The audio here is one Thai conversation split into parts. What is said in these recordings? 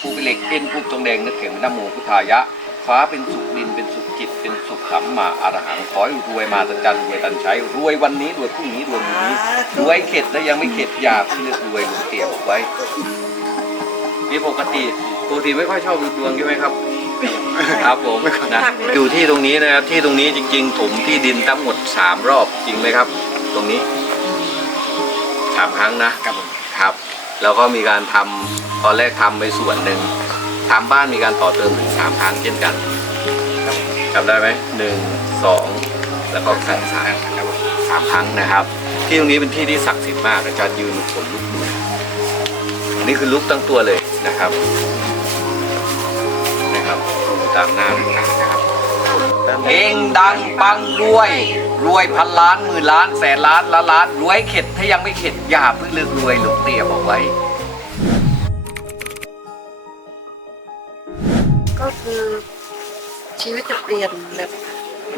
ภูเป็นเหล็กเอ็นภูตรงแดงนึกถึงนะโมพุทธายะ ฟ้าเป็นสุขดินเป็นสุขจิต เป็นสุขสัมมาอรหังขอให้รวยมาตะจันรวยตันใช้รวยวันนี้รวยพรุ่งนี้รวยมื้อนี้รวยเข็ดและยังไม่เข็ดอย่าเพิ่งเลือกรวยหลวงเตี่ยบอกไว้นี่ปกติปกติไม่ค่อยชอบดูดวงใช่ไหมครับครับผมนะอยู่ที่ตรงนี้นะครับที่ตรงนี้จริงๆถมที่ดินทั้งหมดสามรอบจริงไหมครับ ตรงนี้สามครั้งนะครับผมครับ แล้วก็มีการทำตอนแรกทำไปส่วนหนึ่งทำบ้านมีการต่อเติมถึงสามครั้งเช่นกันจำได้ไหมหนึ่งสองแล้วก็ครั้งสามสามครั้งนะครับ ที่ตรงนี้เป็นที่ที่ศักดิ์สิทธิ์มากอาจารย์ยืนขนลุกดูอันนี้คือลุกตั้งตัวเลยนะครับนะครับดูตามหน้านะครับเองดังปังรวย รวยพันล้านหมื่นล้านแสนล้านล้านล้านรวยเข็ดถ้ายังไม่เข็ดอย่าเพิ่งเลือกรวยหลวงเตี้ยบอกไว้ ก็คือชีวิตจะเปลี่ยนแบบ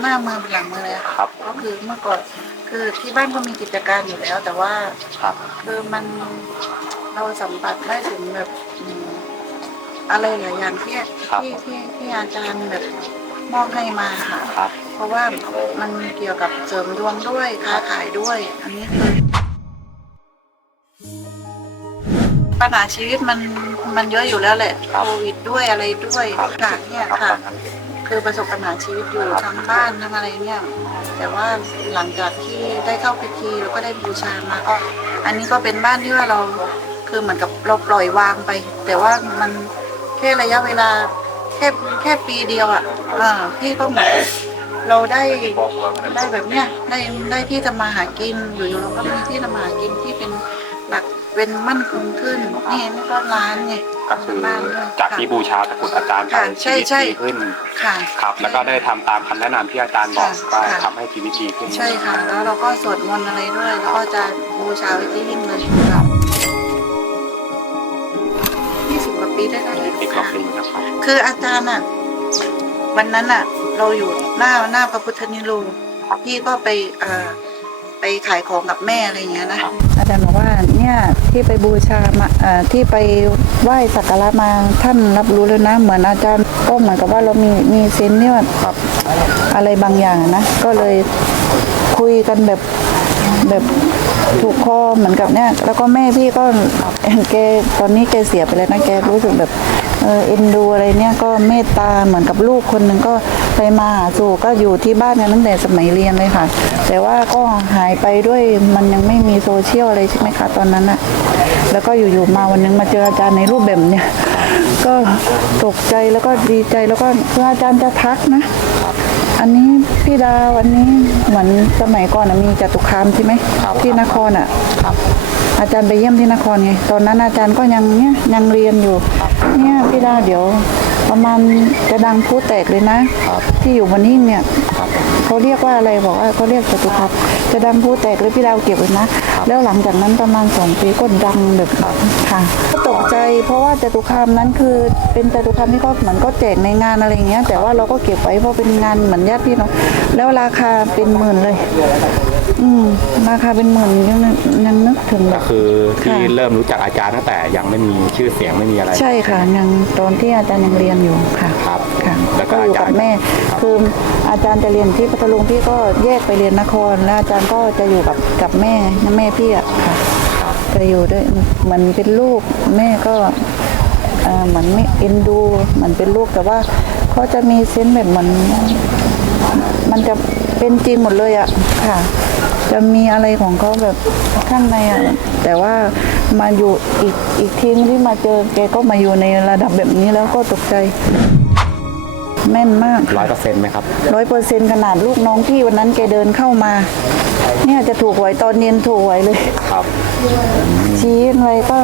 หน้ามือเป็นหลังมือเลยอะครับ ก็คือเมื่อก่อนคือที่บ้านก็มีกิจการอยู่แล้ว แต่ว่าครับคือมันเราสัมผัสได้ถึงแบบอืมอะไรหลายอย่างที่ที่ที่ที่อาจารย์แบบมอบให้มาค่ะ ครับเพ ราะว่ามันเกี่ยวกับเสริมดวงด้วยค้าขายด้วย อันนี้คือปัญหาชีวิตมันมันเยอะอยู่แล้วแหละครับโควิดด้วยอะไรด้วยค่ะเนี่ยค่ะ คือประสบปัญหาชีวิตอยู่ทั้งบ้านทั้งอะไรเนี่ย แต่ว่าหลังจากที่ได้เข้าพิธีแล้วก็ได้บูชามาก็อันนี้ก็เป็นบ้านที่ว่าเราคือเหมือนกับเราปล่อยวางไป แต่ว่ามันแค่ระยะเวลาแค่แค่ปีเดียวอะอ่าพี่ก็เหมือน เราได้ได้แบบเนี้ยได้ได้ที่ทำมาหากินอยู่ๆเราก็มีที่ทำมาหากินที่เป็นหลักเป็นมั่นคงขึ้นนี่นี่ก็ร้านไงก็คือบ้านด้วยจากที่บูชาตะกรุดอาจารย์ไปค่ะชีวิตใช่ดีขึ้นค่ะ ครับแล้วก็ได้ทำตามคำแนะนำที่อาจารย์บอกค่ะก็ค่ะ ทำให้ชีวิตดีขึ้น ใช่ค่ะ แล้วเราก็สวดมนต์อะไรด้วย แล้วก็จะบูชาไว้ที่หิ้งเลยค่ะยี่สิบกว่าปีได้แล้ว ติดกว่าปีนะครับ คืออาจารย์อะ วันนั้นอะ เราอยู่หน้าหน้าพระพุทธนิรูพี่ก็ไปไปขายของกับแม่อะไรอย่างเงี้ยนะอาจารย์บอกว่าเนี่ยที่ไปบูชามาที่ไปไหว้สักการะมาท่านรับรู้แล้วนะเหมือนอาจารย์ก็เหมือนกับว่าเรามีมีเซนเนี่ยแบบอะไรบางอย่างนะก็เลยคุยกันแบบแบบถูกคอเหมือนกับเนี่ยแล้วก็แม่พี่ก็แกตอนนี้แกเสียไปแล้วนะแกรู้สึกแบบ เออเอ็นดูอะไรเนี่ยก็เมตตาเหมือนกับลูกคนหนึ่งก็ไปมาหาสู่ก็อยู่ที่บ้านกันตั้งแต่สมัยเรียนเลยค่ะ แต่ว่าก็หายไปด้วยมันยังไม่มีโซเชียลอะไรใช่ไหมคะตอนนั้นอะแล้วก็อยู่ๆมาวันหนึงมาเจออาจารย์ในรูปแบบเนี้ยก็ตกใจแล้วก็ดีใจแล้วก็คืออาจารย์จะทักนะ อันนี้พี่ดาวอันนี้เหมือนสมัยก่อนอะมีจตุคามใช่ไหมที่นครอะ อาจารย์ไปเยี่ยมที่นครไงตอนนั้นอาจารย์ก็ยังเนี่ยยังเรียนอยู่ เนี่ยพี่ดาวเดี๋ยวประมาณจะดังพูแตกเลยนะ ที่อยู่บนหิ้งเนี่ยเขาเรียกว่าอะไรบอกว่าเขาเรียกจตุคามจะดังพูแตกเลยพี่ดาวเก็บไว้นะแล้วหลังจากนั้นประมาณสองปีก็ดังแบบค่ะก็ตกใจเพราะว่าจตุคามนั้นคือเป็นจตุคามที่เขาเหมือนก็แจกในงานอะไรอย่างเงี้ยแต่ว่าเราก็เก็บไว้เพราะเป็นงานเหมือนญาติพี่น้องแล้วราคาเป็นหมื่นเลย อืมราคาเป็นหมื่นยังนึกยังนึกถึงแบก็บ คือที่ค่ะ เริ่มรู้จักอาจารย์ตั้งแต่ยังไม่มีชื่อเสียงไม่มีอะไร ใช่ค่ะยังตอนที่อาจารย์ยังเรียนอยู่ค่ะครับค่ะแล้วก็ก็อยู่อาจารกับย์แม่ ครับ คืออาจารย์จะเรียนที่พัทลุงพี่ก็แยกไปเรียนนคร แล้วอาจารย์ก็จะอยู่กับกับแม่แม่พี่อะค่ะจะอยู่ด้วยเหมือนเป็นลูกแม่ก็เอ่อเหมือนไม่เอ็นดูเหมือนเป็นลูกแต่ว่าเขาจะมีเซนส์แบบเหมือน มันจะเป็นจริงหมดเลยอะค่ะ จะมีอะไรของเขาแบบข้างในอะแต่ว่ามาอยู่อีกอีกทีมที่มาเจอแกก็มาอยู่ในระดับแบบนี้แล้วก็ตกใจ แม่นมากร้อยเปอร์เซ็นต์ไหมครับร้อยเปอร์เซ็นขนาดลูกน้องพี่วันนั้นแกเดินเข้ามา เนี่ยจะถูกหวยตอนเย็นถูกหวยเลยครับชี้อะไรก็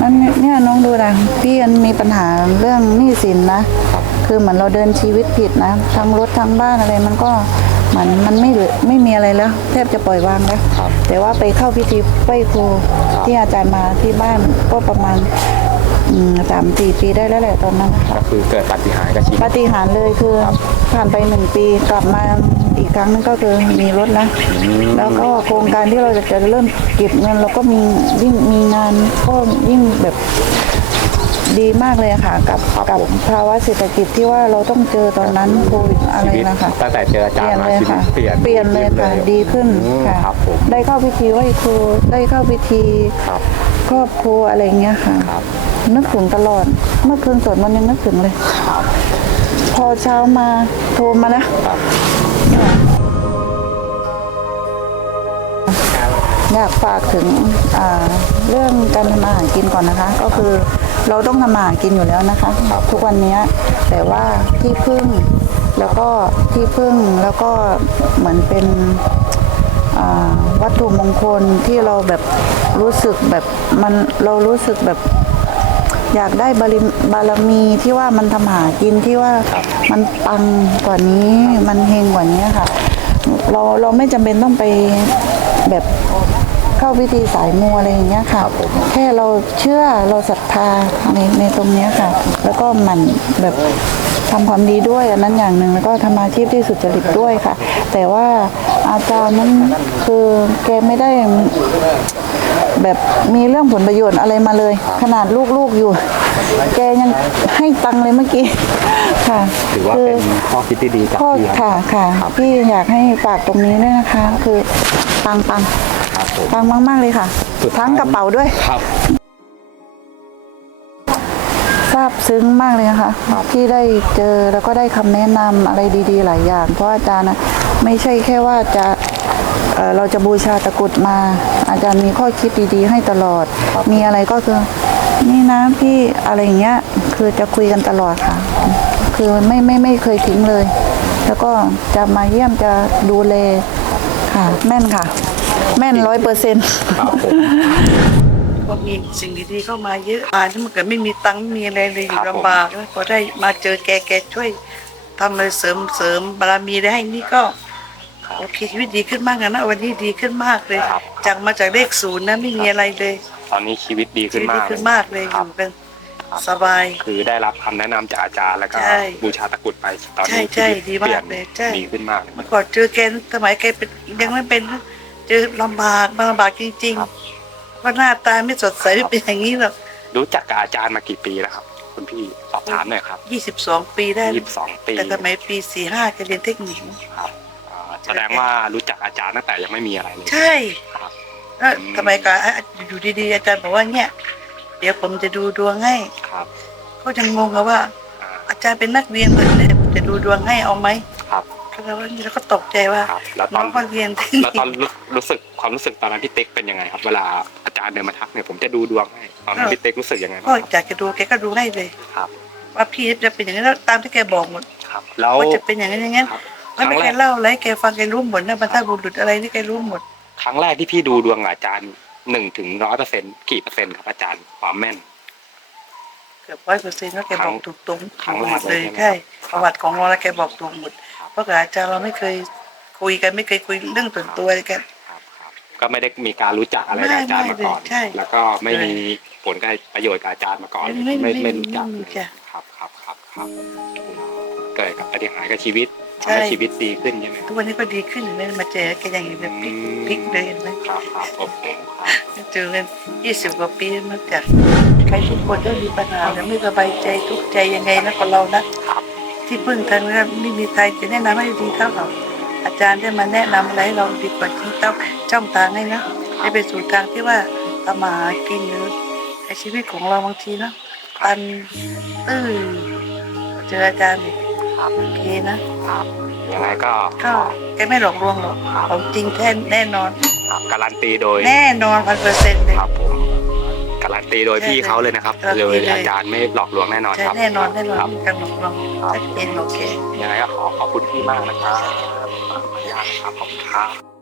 นั่นเนี่ยน้องดูนะพี่มันมีปัญหาเรื่องหนี้สินนะ คือเหมือนเราเดินชีวิตผิดนะทั้งรถทั้งบ้านอะไรมันก็เห มือนมันไม่เหลือไม่มีอะไรแล้ว แทบจะปล่อยวางแล้วครับแต่ว่าไปเข้าพิธีไหว้ครูที่อาจารย์มาที่บ้านก็ประมาณอืมสามสี่ปีได้แล้วแหละตอนนั้นค่ะก็คือเกิดปาฏิหาริย์กับชีวิตปาฏิหาริย์เลยคือผ่านไปหนึ่งปีกลับมาอีกครั้งนึงก็คือมีรถนะแล้วก็โครงการที่เราจะจะเริ่มเก็บเงินเราก็มียิ่งมีงานก็ยิ่งแบบ ดีมากเลยค่ะ กับครับกับผม ภาวะเศรษฐกิจที่ว่าเราต้องเจอตอนนั้นโควิดอะไรชีวิตนะคะตั้งแต่เจออาเปจารลี่ยนย์มาเลยชีวิตค่ะเปลี่ยนเปลี่ยนเลยค่ะดีขึ้นอืมค่ะครับผมได้เข้าพิธีไหว้ครูได้เข้าพิธีครับ ครอบครัวอะไรเงี้ยค่ะ ครับ นึกถึงตลอด เมื่อคืนสวดมันต์ยังนึกถึงเลย พอเช้ามาโทรมานะ ครับ อยากฝากถึงเรื่องการทำอาหารกินก่อนนะคะ ก็คือเราต้องทำอาหารกินอยู่แล้วนะคะ ทุกวันนี้แต่ว่าที่พึ่งแล้วก็ที่พึ่งแล้วก็เหมือนเป็นวัตถุมงคลที่เราแบบรู้สึกแบบมันเรารู้สึกแบบอยากได้บารมบารมีที่ว่ามันทำหากินที่ว่ามันปังกว่านี้มันเฮงกว่านี้ค่ะ เราเราไม่จำเป็นต้องไปแบบ เข้าพิธีสายมูอะไรอย่างเงี้ยค่ะ แค่เราเชื่อเราศรัทธาในในตรงเนี้ยค่ะ แล้วก็หมันแบบทำความดีด้วยอันนั้นอย่างหนึ่งแล้วก็ทำอาชีพที่สุจริตด้วยค่ะ แต่ว่าอาจารย์นั้นคือแกไม่ได้แบบมีเรื่องผลประโยชน์อะไรมาเลย ขนาดลูกๆอยู่ แกยังให้ตังค์เลยเมื่อกี้ค่ะถือว่าคืเป็นข้อคิดที่ดีจากข้อพี่ครับค่ะค่ะครับพี่อยากให้ฝากตรงนี้ด้วยนะคะ คือปังปัง ครับผมปังมาก ๆ เลยค่ะ สุดท้าย ทั้งกระเป๋าด้วย ครับ ซาบซึ้งมากเลยนะคะที่ได้เจอแล้วก็ได้คำแนะนำอะไรดีๆ หลายอย่าง เพราะอาจารย์นะไม่ใช่แค่ว่าจะเอ่อเราจะบูชาตะกรุดมา อาจารย์มีข้อคิดดีๆ ให้ตลอด มีอะไรก็คือ นี่นะพี่อะไรอย่างเงี้ยคือจะคุยกันตลอดค่ะ คือไม่ไม่ไม่เคยทิ้งเลย แล้วก็จะมาเยี่ยมจะดูแลค่ะ แม่นค่ะ แม่นร้อยเปอร์เซ็นต์ครับผมก็มีสิ่งดีๆเข้ามาเยอะมาที่มันเกิดไม่มีตังค์ไม่มีอะไรเลยอครัยู่บผมลำบากแล้วพอได้มาเจอแกแกช่วยทำอะไรเสริมเสริมบารมีได้ให้นี่ก็โอเคชีวิตดีขึ้นมากนะวันนี้ดีขึ้นมากเลย ครับ จากมาจากเลขศูนย์นะไม่มีอะไรเลยตอนนี้ชีวิตดีชีขึ้นวิตมาดีก ขึ้นมากเลยอครับ ยู่กันสบาย คือได้รับคำแนะนำจากอาจารย์แล้วก็ใช่บูชาตะกรุดไปตอนใช่นี้ใช่ชีวิตดีมากปนเลยใช่ ดีขึ้นมากเลย เมื่อก่อนเจอแกสมัยแกเป็นยังไม่เป็นนะ เจอลำบากลำบากจริงครับ ๆว่าหน้าตาไม่สดใสไม่เป็นอย่างนี้หรอกรู้จักกับอาจารย์มากี่ปีแล้วครับ คุณพี่สอบถามหน่อยครับยี่สิบสองปีได้ ยี่สิบสองปีแต่สมัยปีสี่ห้าแกเรียนเทคนิค ครับอ่าแสดงว่ารู้จักอาจารย์ตั้งแต่ยังไม่มีอะไรเลย ใช่ครับแล้วทำไมก่อนอะอยู่ดีๆอาจารย์บอกว่าเนี่ย เดี๋ยวผมจะดูดวงให้ครับเขายังงงอะว่า อ่าอาจารย์เป็นนักเรียนเลยเนี่ยผมจะดูดวงให้เอาไหมครับก็ แล้วาแล้วก็ตกใจว่าครับแล้วตน้ออนงก็เรียนเทคนิแล้วคตอนรู้รู้สึกความรู้สึกตอนนั้นพี่ติ๊กเป็นยังไงครับ เวลาอาจารย์เดินมาทักเนี่ยผมจะดูดวงให้ตอนนั้นพี่ติ๊กรู้สึกยังไงก็บ้างอยากจะดูแกก็ดูให้เลย ครับว่าพี่จะเป็นอย่างนี้แล้วตามที่แกบอกหมดครับ แล้วว่าจะเป็นอย่างนั้นอย่างนั้นครับคแล้วรั้งแกแรกเล่าอะไรให้แกฟังแกรู้หมดนะบรรทัดบุรุษอะไรนี่แกรู้หมด ครั้งแรกที่พี่ดูดวงกับอาจารย์หนึ่งถึงร้อยเปอร์เซ็นต์กี่เปอร์เซ็นต์ครับอาจารย์ความแม่น เกือบร้อยเปอร์เซ็นต์ว่าแกบอกถูกตรงครั้งหแรมกดเลเลยยใช่ไหมใช่ประวัติของเราแล้วแกบอกถูกหมด เพราะกับอาจารย์เราไม่เคยคุยกันไม่เคยคุยเรื่องส่วนตัวกันครับครับก็ไม่ได้มีการรู้จักอะไรกับอาจารย์มาก่อน ไม่ไม่เลยใช่ แล้วก็ไม่มีผลกับประโยชน์กับอาจารย์มาก่อนไม่ไม่ไม่ไม่ไม่รู้จักไม่มีเลยจ้ะครับครับครับครับเกิดกับปฏิหารย์กับชีวิตใช่ทำให้ชีวิตดีขึ้นใช่ไหมทุกวันนี้ก็ดีขึ้นเห็นไหมมาเจอแกอย่างนี้แบบพลิกพลิกเลยเห็นไหมครับครับโอเคครับเจอกันยี่สิบกว่าปีมาจากใครทุกคนก็มีปัญหาแล้วไม่สบายใจทุกข์ใจยังไงนะกับเรานะ ที่พึ่งทางนั้นไม่มีใครจะแนะนำให้ดีเท่าเราอาจารย์ได้มาแนะนำอะไรให้เราดีกว่าที่เจ้าจ้องทางให้นะให้ไปสู่ทางที่ว่าทำมาหากินหรือในชีวิตของเราบางทีนะตันตื้อเจออาจารย์อีกโอเคนะครับยังไงก็ก็แกไม่หลอกลวงหรอกของจริงแท้แน่นอนครับการันตีโดย แน่นอนพันเปอร์เซ็นต์เลยครับผมการัน ตีโดยใช่พี่เขาเลยนะครับการันตีโดยเลยอาจารย์ไม่หลอกลวงแน่นอนใช่ครับแน่นอนแน่นอนครับมีการหลอกลวงชัดเจนโอเคยังไงก็ขอขอบคุณพี่มากนะครับขออนุญาตนะครับขอบคุณครับ